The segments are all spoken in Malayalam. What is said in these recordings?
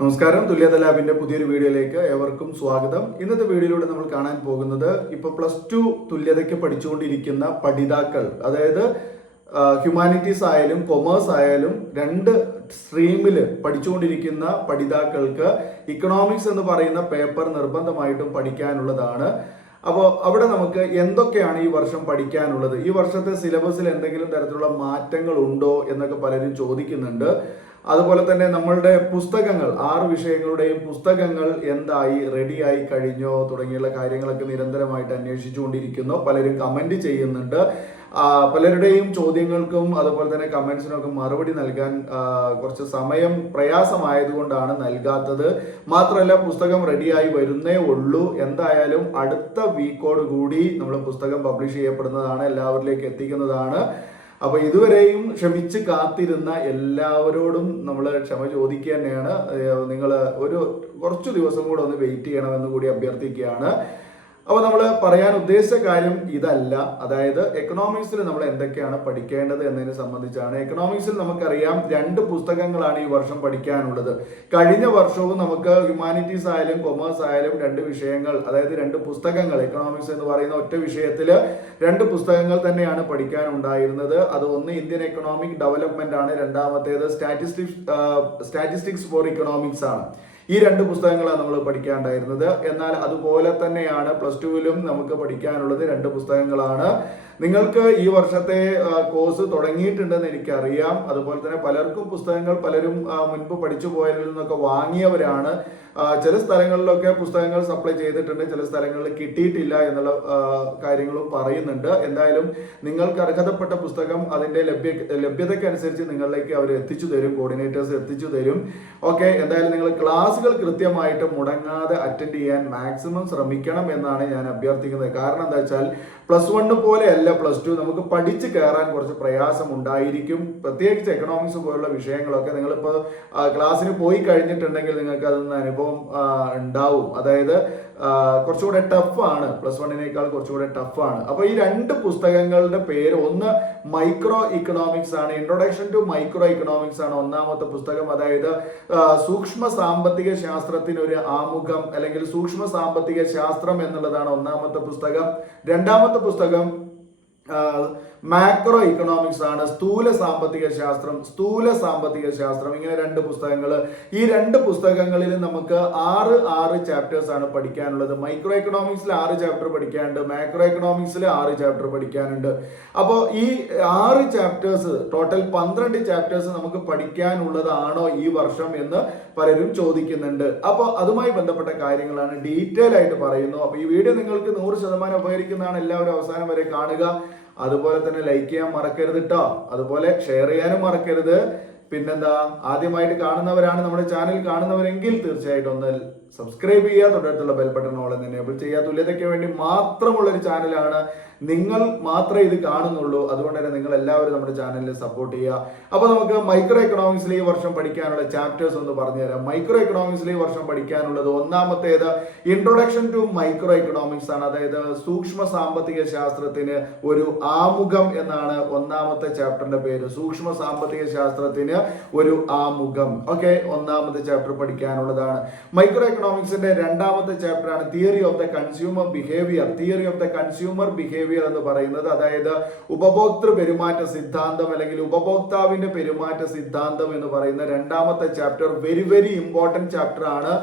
നമസ്കാരം. തുല്യത ലാബിന്റെ പുതിയൊരു വീഡിയോയിലേക്ക് ഏവർക്കും സ്വാഗതം. ഇന്നത്തെ വീഡിയോയിലൂടെ നമ്മൾ കാണാൻ പോകുന്നത് ഇപ്പോൾ +2 തുല്യതയ്ക്ക് പഠിച്ചുകൊണ്ടിരിക്കുന്ന പഠിതാക്കൾ, അതായത് ഹ്യൂമാനിറ്റീസ് ആയാലും കൊമേഴ്സ് ആയാലും രണ്ട് സ്ട്രീമിൽ പഠിച്ചുകൊണ്ടിരിക്കുന്ന പഠിതാക്കൾക്ക് ഇക്കണോമിക്സ് എന്ന് പറയുന്ന പേപ്പർ നിർബന്ധമായിട്ടും പഠിക്കാനുള്ളതാണ്. അപ്പോൾ അവിടെ നമുക്ക് എന്തൊക്കെയാണ് ഈ വർഷം പഠിക്കാനുള്ളത്, ഈ വർഷത്തെ സിലബസിൽ എന്തെങ്കിലും തരത്തിലുള്ള മാറ്റങ്ങൾ ഉണ്ടോ എന്നൊക്കെ പലരും ചോദിക്കുന്നുണ്ട്. അതുപോലെ തന്നെ നമ്മളുടെ പുസ്തകങ്ങൾ, 6 വിഷയങ്ങളുടെയും പുസ്തകങ്ങൾ എന്തായി, റെഡിയായി കഴിഞ്ഞോ തുടങ്ങിയുള്ള കാര്യങ്ങളൊക്കെ നിരന്തരമായിട്ട് അന്വേഷിച്ചുകൊണ്ടിരിക്കുന്നു. പലരും കമന്റ് ചെയ്യുന്നുണ്ട്. പലരുടെയും ചോദ്യങ്ങൾക്കും അതുപോലെ തന്നെ കമന്റ്സിനൊക്കെ മറുപടി നൽകാൻ കുറച്ച് സമയം പ്രയാസമായതുകൊണ്ടാണ് നൽകാത്തത്. മാത്രമല്ല, പുസ്തകം റെഡിയായി വരുന്നേ ഉള്ളൂ. എന്തായാലും അടുത്ത വീക്കോട് കൂടി നമ്മൾ പുസ്തകം പബ്ലിഷ് ചെയ്യപ്പെടുന്നതാണ്, എല്ലാവരിലേക്ക് എത്തിക്കുന്നതാണ്. അപ്പൊ ഇതുവരെയും ക്ഷമിച്ച് കാത്തിരുന്ന എല്ലാവരോടും നമ്മൾ ക്ഷമ ചോദിക്കുക തന്നെയാണ്. നിങ്ങൾ കുറച്ചു ദിവസം കൂടെ ഒന്ന് വെയിറ്റ് ചെയ്യണമെന്ന് കൂടി അഭ്യർത്ഥിക്കുകയാണ്. അപ്പോൾ നമ്മൾ പറയാൻ ഉദ്ദേശിച്ച കാര്യം ഇതല്ല. അതായത് എക്കണോമിക്സിൽ നമ്മൾ എന്തൊക്കെയാണ് പഠിക്കേണ്ടത് എന്നതിനെ സംബന്ധിച്ചാണ്. എക്കണോമിക്സിൽ നമുക്കറിയാം 2 പുസ്തകങ്ങളാണ് ഈ വർഷം പഠിക്കാനുള്ളത്. കഴിഞ്ഞ വർഷവും നമുക്ക് ഹ്യൂമാനിറ്റീസ് ആയാലും കൊമേഴ്സ് ആയാലും 2 വിഷയങ്ങൾ, അതായത് 2 പുസ്തകങ്ങൾ, എക്കണോമിക്സ് എന്ന് പറയുന്ന ഒറ്റ വിഷയത്തിൽ 2 പുസ്തകങ്ങൾ തന്നെയാണ് പഠിക്കാനുണ്ടായിരുന്നത്. അത് ഒന്ന് ഇന്ത്യൻ എക്കണോമിക് ഡെവലപ്മെന്റ് ആണ്, രണ്ടാമത്തേത് സ്റ്റാറ്റിസ്റ്റിക്സ് ഫോർ ഇക്കണോമിക്സ് ആണ്. ഈ 2 പുസ്തകങ്ങളാണ് നമ്മൾ പഠിക്കാനുണ്ടായിരുന്നത്. എന്നാൽ അതുപോലെ തന്നെയാണ് +2വിലും നമുക്ക് പഠിക്കാനുള്ളത് 2 പുസ്തകങ്ങളാണ്. നിങ്ങൾക്ക് ഈ വർഷത്തെ കോഴ്സ് തുടങ്ങിയിട്ടുണ്ടെന്ന് എനിക്കറിയാം. അതുപോലെ തന്നെ പലർക്കും പുസ്തകങ്ങൾ പലരും മുൻപ് പഠിച്ചു പോയതിൽ നിന്നൊക്കെ വാങ്ങിയവരാണ്. ചില സ്ഥലങ്ങളിലൊക്കെ പുസ്തകങ്ങൾ സപ്ലൈ ചെയ്തിട്ടുണ്ട്, ചില സ്ഥലങ്ങളിൽ കിട്ടിയിട്ടില്ല എന്നുള്ള കാര്യങ്ങളും പറയുന്നുണ്ട്. എന്തായാലും നിങ്ങൾക്ക് അർഹതപ്പെട്ട പുസ്തകം അതിന്റെ ലഭ്യതയ്ക്കനുസരിച്ച് നിങ്ങളിലേക്ക് അവർ എത്തിച്ചു തരും, കോർഡിനേറ്റേഴ്സ് എത്തിച്ചു തരും. ഓക്കെ, എന്തായാലും നിങ്ങൾ ക്ലാസ്സുകൾ കൃത്യമായിട്ട് മുടങ്ങാതെ അറ്റൻഡ് ചെയ്യാൻ മാക്സിമം ശ്രമിക്കണം എന്നാണ് ഞാൻ അഭ്യർത്ഥിക്കുന്നത്. കാരണം എന്താ വെച്ചാൽ +1 പോലെയല്ല +2. നമുക്ക് പഠിച്ച് കയറാൻ കുറച്ച് പ്രയാസം ഉണ്ടായിരിക്കും. പ്രത്യേകിച്ച് എക്കണോമിക്സ് പോലുള്ള വിഷയങ്ങളൊക്കെ നിങ്ങളിപ്പോൾ ക്ലാസ്സിന് പോയി കഴിഞ്ഞിട്ടുണ്ടെങ്കിൽ നിങ്ങൾക്ക് അതൊന്ന് അനുഭവം ഉണ്ടാവും. അതായത് കുറച്ചുകൂടെ ടഫാണ്, +1നേക്കാൾ കുറച്ചുകൂടെ ടഫാണ്. അപ്പോൾ ഈ 2 പുസ്തകങ്ങളുടെ പേര്, ഒന്ന് മൈക്രോ ഇക്കണോമിക്സ് ആണ്, ഇൻട്രൊഡക്ഷൻ ടു മൈക്രോ ഇക്കണോമിക്സ് ആണ് ഒന്നാമത്തെ പുസ്തകം. അതായത് സൂക്ഷ്മ സാമ്പത്തിക ശാസ്ത്രത്തിന് ഒരു ആമുഖം, അല്ലെങ്കിൽ സൂക്ഷ്മ സാമ്പത്തിക ശാസ്ത്രം എന്നുള്ളതാണ് ഒന്നാമത്തെ പുസ്തകം. രണ്ടാമത്തെ പുസ്തകം മാക്രോ ഇക്കണോമിക്സ് ആണ്, സ്ഥൂല സാമ്പത്തിക ശാസ്ത്രം. ഇങ്ങനെ 2 പുസ്തകങ്ങൾ. ഈ 2 പുസ്തകങ്ങളിൽ നമുക്ക് 6 ചാപ്റ്റേഴ്സ് ആണ് പഠിക്കാനുള്ളത്. മൈക്രോ എക്കണോമിക്സിൽ 6 ചാപ്റ്റർ പഠിക്കാനുണ്ട്, മാക്രോ എക്കണോമിക്സിൽ 6 ചാപ്റ്റർ പഠിക്കാനുണ്ട്. അപ്പോൾ ഈ 6 ചാപ്റ്റേഴ്സ്, ടോട്ടൽ 12 ചാപ്റ്റേഴ്സ് നമുക്ക് പഠിക്കാനുള്ളതാണോ ഈ വർഷം എന്ന് പലരും ചോദിക്കുന്നുണ്ട്. അപ്പോൾ അതുമായി ബന്ധപ്പെട്ട കാര്യങ്ങളാണ് ഡീറ്റെയിൽ ആയിട്ട് പറയുന്നു. അപ്പോൾ ഈ വീഡിയോ നിങ്ങൾക്ക് 100% ഉപകരിക്കുന്നതാണ്. എല്ലാവരും അവസാനം വരെ കാണുക. അതുപോലെ തന്നെ ലൈക്ക് ചെയ്യാൻ മറക്കരുത് കേട്ടോ. അതുപോലെ ഷെയർ ചെയ്യാനും മറക്കരുത്. പിന്നെന്താ, ആദ്യമായിട്ട് കാണുന്നവരാണ് നമ്മുടെ ചാനൽ കാണുന്നവരെങ്കിൽ തീർച്ചയായിട്ടും ഒന്ന് സബ്സ്ക്രൈബ് ചെയ്യുക, തൊട്ടടുത്തുള്ള ബെൽ ബട്ടൺ ഓൾ എന്ന് എനേബിൾ ചെയ്യുക. തുല്യതയ്ക്ക് വേണ്ടി മാത്രമുള്ള ഒരു ചാനലാണ്, നിങ്ങൾ മാത്രമേ ഇത് കാണുന്നുള്ളൂ. അതുകൊണ്ട് തന്നെ നിങ്ങൾ എല്ലാവരും നമ്മുടെ ചാനലിൽ സപ്പോർട്ട് ചെയ്യുക. അപ്പോൾ നമുക്ക് മൈക്രോ എക്കണോമിക്സിൽ ഈ വർഷം പഠിക്കാനുള്ള ചാപ്റ്റേഴ്സ് ഒന്ന് പറഞ്ഞുതരാം. മൈക്രോ എക്കണോമിക്സിൽ ഈ വർഷം പഠിക്കാനുള്ളത് ഒന്നാമത്തേത് ഇൻട്രൊഡക്ഷൻ ടു മൈക്രോ എക്കണോമിക്സ് ആണ്. അതായത് സൂക്ഷ്മ സാമ്പത്തിക ശാസ്ത്രത്തിന് ഒരു ആമുഖം എന്നാണ് ഒന്നാമത്തെ ചാപ്റ്ററിന്റെ പേര്. സൂക്ഷ്മ സാമ്പത്തിക ശാസ്ത്രത്തിന് ഒരു ആമുഖം. ഓക്കെ, ഒന്നാമത്തെ ചാപ്റ്റർ പഠിക്കാനുള്ളതാണ്. മൈക്രോ എക്കണോമിക്സിന്റെ രണ്ടാമത്തെ ചാപ്റ്റർ ആണ് theory of the consumer behaviour എന്ന് പറയുന്നത്. അതായത് ഉപഭോക്തൃ പെരുമാറ്റ സിദ്ധാന്തം, അല്ലെങ്കിൽ ഉപഭോക്താവിന്റെ പെരുമാറ്റ സിദ്ധാന്തം എന്ന് പറയുന്ന രണ്ടാമത്തെ chapter very very important chapter ആണ്.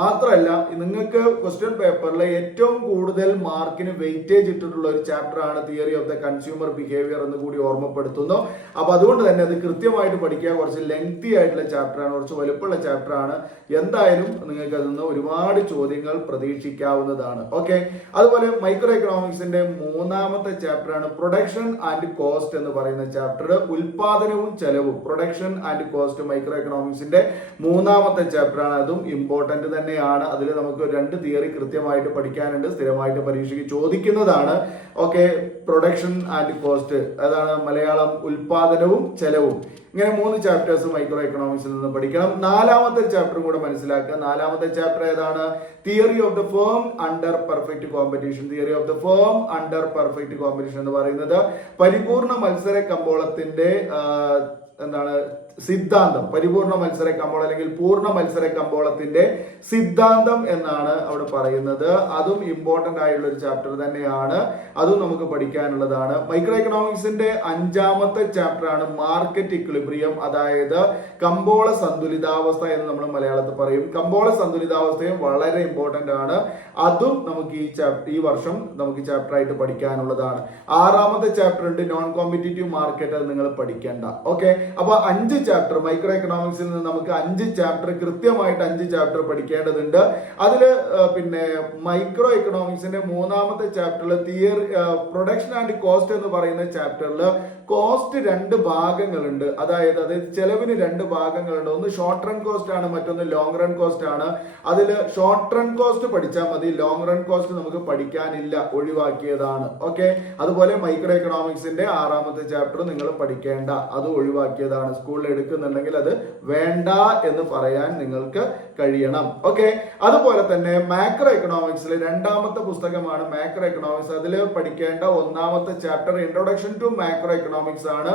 മാത്രമല്ല, നിങ്ങൾക്ക് ക്വസ്റ്റ്യൻ പേപ്പറിൽ ഏറ്റവും കൂടുതൽ മാർക്കിന് വെയിറ്റേജ് ഇട്ടിട്ടുള്ള ഒരു ചാപ്റ്റർ ആണ് theory of the consumer behaviour എന്ന് കൂടി ഓർമ്മപ്പെടുത്തുന്നു. അപ്പൊ അതുകൊണ്ട് തന്നെ അത് കൃത്യമായിട്ട് പഠിക്കുക. കുറച്ച് ലെങ്തി ആയിട്ടുള്ള ചാപ്റ്റർ ആണ്, കുറച്ച് വലുപ്പമുള്ള ചാപ്റ്റർ ആണ്. എന്തായാലും നിങ്ങൾക്ക് അതിൽ നിന്ന് ഒരുപാട് ചോദ്യങ്ങൾ പ്രതീക്ഷിക്കാവുന്നതാണ്. ഓക്കെ, അതുപോലെ മൈക്രോ എക്കണോമിക്സിന്റെ 3ാമത്തെ ചാപ്റ്റർ ആണ് പ്രൊഡക്ഷൻ ആൻഡ് കോസ്റ്റ് എന്ന് പറയുന്ന ചാപ്റ്റർ. ഉൽപാദനവും ചെലവും, പ്രൊഡക്ഷൻ ആൻഡ് കോസ്റ്റ് മൈക്രോ എക്കണോമിക്സിന്റെ 3ാമത്തെ ചാപ്റ്റർ ആണ്. അതും ഇമ്പോർട്ടന്റ് തന്നെയാണ്. അതിൽ നമുക്ക് 2 തിയറി കൃത്യമായിട്ട് പഠിക്കാനുണ്ട്, സ്ഥിരമായിട്ട് പരീക്ഷയ്ക്ക് ചോദിക്കുന്നതാണ്. ഓക്കെ, പ്രൊഡക്ഷൻ ആൻഡ് കോസ്റ്റ്, അതാണ് മലയാളം ഉൽപാദനവും ചെലവും. ഇങ്ങനെ 3 ചാപ്റ്റേഴ്സ് മൈക്രോ എക്കണോമിക്സിൽ നിന്ന് പഠിക്കണം. 4ാമത്തെ ചാപ്റ്ററും കൂടെ മനസ്സിലാക്കുക. 4ാമത്തെ ചാപ്റ്റർ ഏതാണ്? Theory of the firm under perfect competition. Theory of the firm under perfect competition എന്ന് പറയുന്നത് പരിപൂർണ മത്സര കമ്പോളത്തിന്റെ എന്താണ് സിദ്ധാന്തം, പരിപൂർണ മത്സര കമ്പോളം അല്ലെങ്കിൽ പൂർണ്ണ മത്സര കമ്പോളത്തിന്റെ സിദ്ധാന്തം എന്നാണ് അവിടെ പറയുന്നത്. അതും ഇമ്പോർട്ടന്റ് ആയിട്ടുള്ള ഒരു ചാപ്റ്റർ തന്നെയാണ്, അതും നമുക്ക് പഠിക്കാനുള്ളതാണ്. മൈക്രോ എക്കണോമിക്സിന്റെ 5ാമത്തെ ചാപ്റ്റർ ആണ് മാർക്കറ്റ് ഇക്വിലിബ്രിയം, അതായത് കമ്പോള സന്തുലിതാവസ്ഥ എന്ന് നമ്മൾ മലയാളത്തിൽ പറയും. കമ്പോള സന്തുലിതാവസ്ഥയും വളരെ ഇമ്പോർട്ടന്റ് ആണ്, അതും നമുക്ക് ഈ വർഷം നമുക്ക് ചാപ്റ്റർ ആയിട്ട് പഠിക്കാനുള്ളതാണ്. 6ാമത്തെ ചാപ്റ്റർ ഉണ്ട് നോൺ കോമ്പറ്റീറ്റീവ് മാർക്കറ്റ്, അത് നിങ്ങൾ പഠിക്കേണ്ട. ഓക്കെ, അപ്പൊ 5 ചാപ്റ്റർ മൈക്രോ എക്കണോമിക്സിൽ നിന്ന് നമുക്ക് 5 ചാപ്റ്റർ കൃത്യമായിട്ട് 5 ചാപ്റ്റർ പഠിക്കേണ്ടതുണ്ട്. അതില് പിന്നെ മൈക്രോ എക്കണോമിക്സിന്റെ 3ാമത്തെ ചാപ്റ്ററിൽ തിയറി പ്രൊഡക്ഷൻ ആൻഡ് കോസ്റ്റ് എന്ന് പറയുന്ന ചാപ്റ്ററിൽ കോസ്റ്റ് 2 ഭാഗങ്ങളുണ്ട്. അതായത് ചെലവിന് 2 ഭാഗങ്ങളുണ്ട്. ഒന്ന് ഷോർട്ട് റൺ കോസ്റ്റ് ആണ്, മറ്റൊന്ന് ലോങ് റൺ കോസ്റ്റ് ആണ്. അതിൽ ഷോർട്ട് റൺ കോസ്റ്റ് പഠിച്ചാൽ മതി, ലോങ് റൺ കോസ്റ്റ് നമുക്ക് പഠിക്കാനില്ല, ഒഴിവാക്കിയതാണ്. ഓക്കെ, അതുപോലെ മൈക്രോ എക്കണോമിക്സിന്റെ 6ാമത്തെ ചാപ്റ്റർ നിങ്ങൾ പഠിക്കേണ്ട, അത് ഒഴിവാക്കിയതാണ്. സ്കൂളിൽ എടുക്കുന്നുണ്ടെങ്കിൽ അത് വേണ്ട എന്ന് പറയാൻ നിങ്ങൾക്ക് കഴിയണം. ഓക്കെ, അതുപോലെ തന്നെ മാക്രോ എക്കണോമിക്സിൽ 2ാമത്തെ പുസ്തകമാണ് മാക്രോ എക്കണോമിക്സ്. അതിൽ പഠിക്കേണ്ട 1ാമത്തെ chapter introduction to macro economics ആണ്.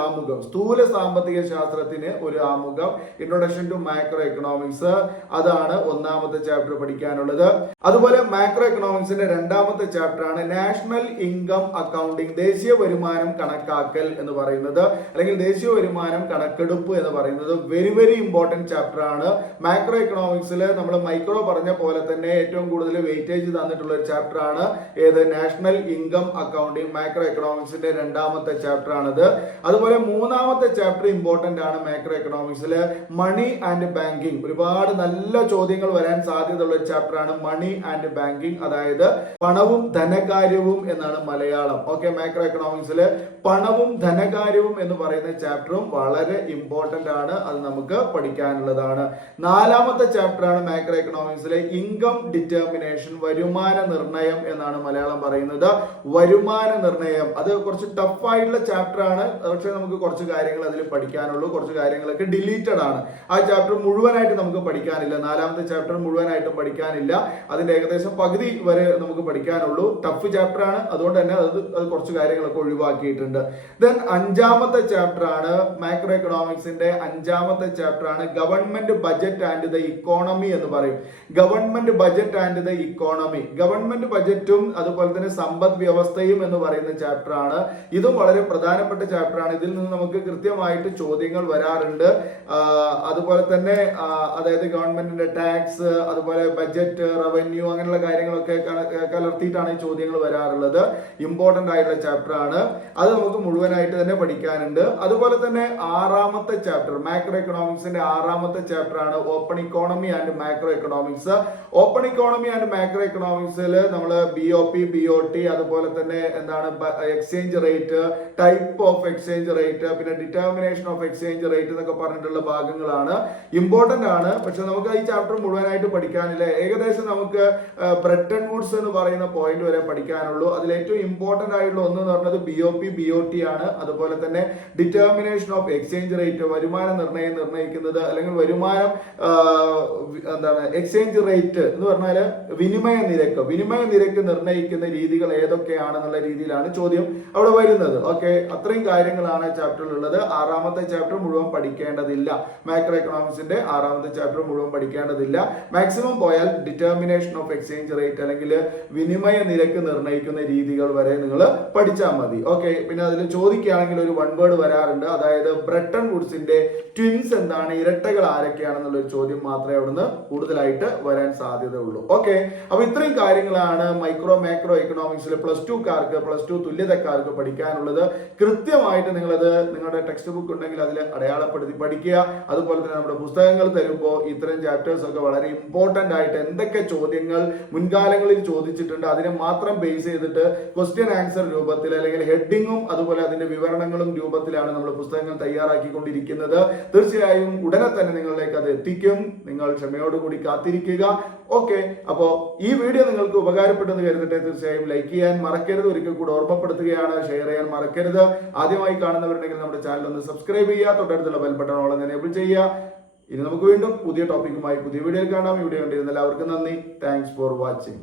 ആമുഖം, സ്ഥൂല സാമ്പത്തിക ശാസ്ത്രത്തിന് ഒരു ആമുഖം, ഇൻട്രൊഡക്ഷൻ ടു മാക്രോ എക്കണോമിക്സ്, അതാണ് 1ാമത്തെ ചാപ്റ്റർ പഠിക്കാനുള്ളത്. അതുപോലെ മാക്രോ എക്കണോമിക്സിന്റെ 2ാമത്തെ ചാപ്റ്റർ ആണ് നാഷണൽ ഇൻകം അക്കൗണ്ടിംഗ്, ദേശീയ വരുമാനം കണക്കാക്കൽ എന്ന് പറയുന്നത്, അല്ലെങ്കിൽ ദേശീയ വരുമാനം കണക്കെടുപ്പ് എന്ന് പറയുന്നത് വെരി ഇമ്പോർട്ടന്റ് ചാപ്റ്റർ ആണ്. മാക്രോ എക്കണോമിക്സിൽ നമ്മൾ മൈക്രോ പറഞ്ഞ പോലെ തന്നെ ഏറ്റവും കൂടുതൽ വെയിറ്റേജ് തന്നിട്ടുള്ള ഒരു ചാപ്റ്റർ ആണ് ഏത്? National income accounting. മാക്രോ എക്കണോമിക്സിന്റെ 2ാമത്തെ ചാപ്റ്റർ ആണത്. അതുപോലെ 3ാമത്തെ ചാപ്റ്റർ ഇമ്പോർട്ടന്റ് ആണ് മാക്രോ എക്കണോമിക്സിൽ, മണി ആൻഡ് ബാങ്കിങ്. ഒരുപാട് നല്ല ചോദ്യങ്ങൾ വരാൻ സാധ്യതയുള്ള ഒരു ചാപ്റ്റർ ആണ് മണി ആൻഡ് ബാങ്കിങ്, അതായത് പണവും ധനകാര്യവും എന്നാണ് മലയാളം. ഓക്കെ, മാക്രോ എക്കണോമിക്സിൽ പണവും ധനകാര്യവും എന്ന് പറയുന്ന ചാപ്റ്ററും വളരെ ഇമ്പോർട്ടന്റ് ആണ്, അത് നമുക്ക് പഠിക്കാനുള്ളതാണ്. 4ാമത്തെ ചാപ്റ്റർ ആണ് മാക്രോ എക്കണോമിക്സിലെ ഇൻകം ഡിറ്റർമിനേഷൻ, വരുമാന നിർണയം എന്നാണ് മലയാളം പറയുന്നത്. വരുമാന നിർണയം അത് കുറച്ച് ടഫ് ആയിട്ടുള്ള ചാപ്റ്റർ ആണ്, പക്ഷെ നമുക്ക് കുറച്ച് കാര്യങ്ങൾ അതിൽ പഠിക്കാനുള്ളൂ, കുറച്ച് കാര്യങ്ങളൊക്കെ ഡിലീറ്റഡ് ആണ്. ആ ചാപ്റ്റർ മുഴുവനായിട്ട് നമുക്ക് പഠിക്കാനില്ല, 4ാമത്തെ ചാപ്റ്റർ മുഴുവനായിട്ടും പഠിക്കാനില്ല, അതിന്റെ ഏകദേശം പകുതി വരെ നമുക്ക് പഠിക്കാനുള്ളൂ. ടഫ് ചാപ്റ്റർ ആണ്, അതുകൊണ്ട് തന്നെ അത് കുറച്ച് കാര്യങ്ങളൊക്കെ ഒഴിവാക്കിയിട്ടുണ്ട്. ദെൻ 5ാമത്തെ ചാപ്റ്റർ ആണ് മാക്രോ എക്കണോമിക്സിന്റെ 5ാമത്തെ ചാപ്റ്റർ ആണ് government budget and the economy എന്ന് പറയും. Government budget and the economy, government ബജറ്റും അതുപോലെ തന്നെ സമ്പദ് വ്യവസ്ഥയും എന്ന് പറയുന്ന ചാപ്റ്റർ ആണ്. ഇതും വളരെ പ്രധാനപ്പെട്ട ചാപ്റ്റർ ആണ്. ഇതിൽ നിന്ന് നമുക്ക് കൃത്യമായിട്ട് ചോദ്യങ്ങൾ വരാറുണ്ട്. അതുപോലെ തന്നെ അതായത് ഗവൺമെന്റിന്റെ ടാക്സ്, അതുപോലെ ബജറ്റ്, റവന്യൂ, അങ്ങനെയുള്ള കാര്യങ്ങളൊക്കെ കലർത്തിയിട്ടാണ് ഈ ചോദ്യങ്ങൾ വരാറുള്ളത്. ഇമ്പോർട്ടന്റ് ആയിട്ടുള്ള ചാപ്റ്റർ ആണ്, അത് നമുക്ക് മുഴുവനായിട്ട് തന്നെ പഠിക്കാനുണ്ട്. അതുപോലെ തന്നെ 6ാമത്തെ ചാപ്റ്റർ മാക്രോ എക്കണോമിക്സിന്റെ 6ാമത്തെ ചാപ്റ്റർ ആണ് open economy and macro economics. Open economy and macro എക്കണോമിക്സിൽ നമ്മൾ BOP, BOT, അതുപോലെ തന്നെ എന്താണ് exchange rate, type of exchange rate, പിന്നെ ഡിറ്റർമിനേഷൻ ഓഫ് എക്സ്ചേഞ്ച് റേറ്റ് എന്നൊക്കെ പറഞ്ഞിട്ടുള്ള ഭാഗങ്ങളാണ്, ഇമ്പോർട്ടന്റ് ആണ്. പക്ഷെ നമുക്ക് ഈ ചാപ്റ്റർ മുഴുവനായിട്ട് പഠിക്കാനില്ല. ഏകദേശം നമുക്ക് ബ്രെട്ടൺ വുഡ്സ് എന്ന് പറയുന്ന പോയിന്റ് വരെ പഠിക്കാനുള്ളൂ. അതിൽ ഏറ്റവും ഇമ്പോർട്ടന്റ് ആയിട്ടുള്ള ഒന്ന് എന്ന് പറഞ്ഞത് BOP, BOT ആണ്. അതുപോലെ തന്നെ ഡിറ്റർമിനേഷൻ ഓഫ് എക്സ്ചേഞ്ച് റേറ്റ്, വരുമാന നിർണയം നിർണ്ണയിക്കുന്നത്, അല്ലെങ്കിൽ വരുമാനം എന്താണ് എക്സ്ചേഞ്ച് റേറ്റ് എന്ന് പറഞ്ഞാൽ വിനിമയ നിരക്ക് നിർണ്ണയിക്കുന്ന രീതികൾ ഏതൊക്കെയാണെന്നുള്ള രീതിയിലാണ് ചോദ്യം അവിടെ വരുന്നത്. ഓക്കെ, അത്രയും കാര്യങ്ങളാണ് ചാപ്റ്ററിൽ ഉള്ളത്. 6ാമത്തെ ചാപ്റ്റർ മുഴുവൻ പഠിക്കേണ്ടതില്ല, മാക്രോ എക്കണോമിക്സിന്റെ 6ാമത്തെ ചാപ്റ്റർ മുഴുവൻ പഠിക്കേണ്ടതില്ല. മാക്സിമം പോയാൽ ഡിറ്റർമിനേഷൻ ഓഫ് എക്സ്ചേഞ്ച് റേറ്റ് അല്ലെങ്കിൽ വിനിമയ നിരക്ക് നിർണ്ണയിക്കുന്ന രീതികൾ വരെ നിങ്ങൾ പഠിച്ചാൽ മതി. ഓക്കെ, പിന്നെ അതിൽ ചോദിക്കുകയാണെങ്കിൽ ഒരു 1 വേർഡ് വരാറുണ്ട്, അതായത് ബ്രെട്ടൺ വുഡ്സിന്റെ ട്വിൻസ് എന്താണ്, ഇരട്ടകൾ ആരൊക്കെയാണെന്നുള്ള ഒരു ചോദ്യം മാത്രമേ അവിടുന്ന് കൂടുതലായിട്ട് വരാൻ സാധ്യത ഉള്ളൂ. ഓക്കെ, അപ്പൊ ഇത്രയും കാര്യങ്ങളാണ് മാക്രോ എക്കണോമിക്സിൽ +2 തുല്യതക്കാർക്ക് പഠിക്കാനുള്ളത്. കൃത്യമായിട്ട് നിങ്ങളത് നിങ്ങളുടെ ടെക്സ്റ്റ് ബുക്ക് ഉണ്ടെങ്കിൽ അതിൽ അടയാളപ്പെടുത്തി പഠിക്കുക. അതുപോലെ തന്നെ നമ്മുടെ പുസ്തകങ്ങൾ തരുമ്പോൾ ഇത്തരം ചാപ്റ്റേഴ്സ് ഒക്കെ വളരെ ഇമ്പോർട്ടന്റ് ആയിട്ട് എന്തൊക്കെ ചോദ്യങ്ങൾ മുൻകാലങ്ങളിൽ ചോദിച്ചിട്ടുണ്ട് അതിനെ മാത്രം ബേസ് ചെയ്തിട്ട് ക്വസ്റ്റ്യൻ ആൻസർ രൂപത്തിൽ അല്ലെങ്കിൽ ഹെഡിങ്ങും അതുപോലെ അതിന്റെ വിവരണങ്ങളും രൂപത്തിലാണ് നമ്മൾ പുസ്തകങ്ങൾ തയ്യാറാക്കിക്കൊണ്ടിരിക്കുന്നത്. തീർച്ചയായും ഉടനെ തന്നെ നിങ്ങളിലേക്ക് അത് എത്തിക്കും. നിങ്ങൾ ക്ഷമയോടുകൂടി കാത്തിരിക്കുക. ഓക്കെ, അപ്പോൾ ഈ വീഡിയോ നിങ്ങൾക്ക് ഉപകാരപ്പെട്ടെന്ന് കരുതട്ടെ. തീർച്ചയായും ലൈക്ക് ചെയ്യാൻ മറക്കരുത്. ഒരിക്കൽ കൂടെ ഓർമ്മപ്പെടുത്തുകയാണ്, ഷെയർ ചെയ്യാൻ മറക്കരുത്. ആദ്യമായി കാണുന്നവരുണ്ടെങ്കിൽ നമ്മുടെ ചാനൽ ഒന്ന് സബ്സ്ക്രൈബ് ചെയ്യുക, തൊട്ടടുത്തുള്ള ബെൽ ബട്ടൺ ഓൾ എനേബിൾ ചെയ്യുക. ഇനി നമുക്ക് വീണ്ടും പുതിയ ടോപ്പിക്കുമായി പുതിയ വീഡിയോയിൽ കാണാം. വീഡിയോ കണ്ടിരുന്ന എല്ലാവർക്കും നന്ദി. Thanks for watching.